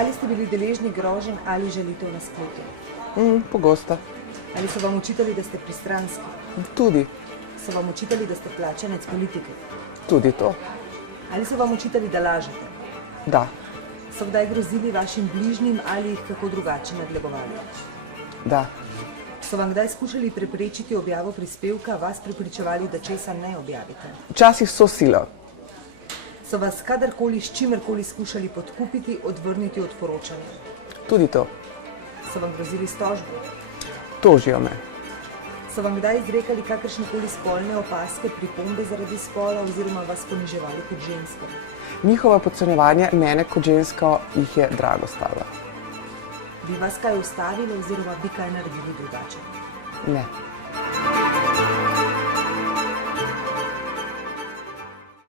Ali ste bili deležni groženj ali žalitev na spletu? Pogosto. Ali so vam učitali, da ste pristranski? Tudi. So vam učitali, da ste plačanec politike? Tudi to. Ali so vam učitali, da lažete? Da. So kdaj grozili vašim bližnjim ali jih kako drugače nadlegovali? Da. So vam kdaj skušali preprečiti objavo prispevka, vas prepričevali, da česa ne objavite? Včasih so silo. So vas kadarkoli s čimerkoli skušali podkupiti, odvrniti od poročanja? Tudi to. So vam grozili s tožbo? Tožijo me. So vam kdaj izrekali kakršnekoli spolne opaske, pripombe zaradi spola oziroma vas poniževali kot žensko? Njihovo podcenjevanje mene kot žensko jih je drago stalo. Bi vas kaj ustavilo oziroma bi kaj naredili drugače? Ne.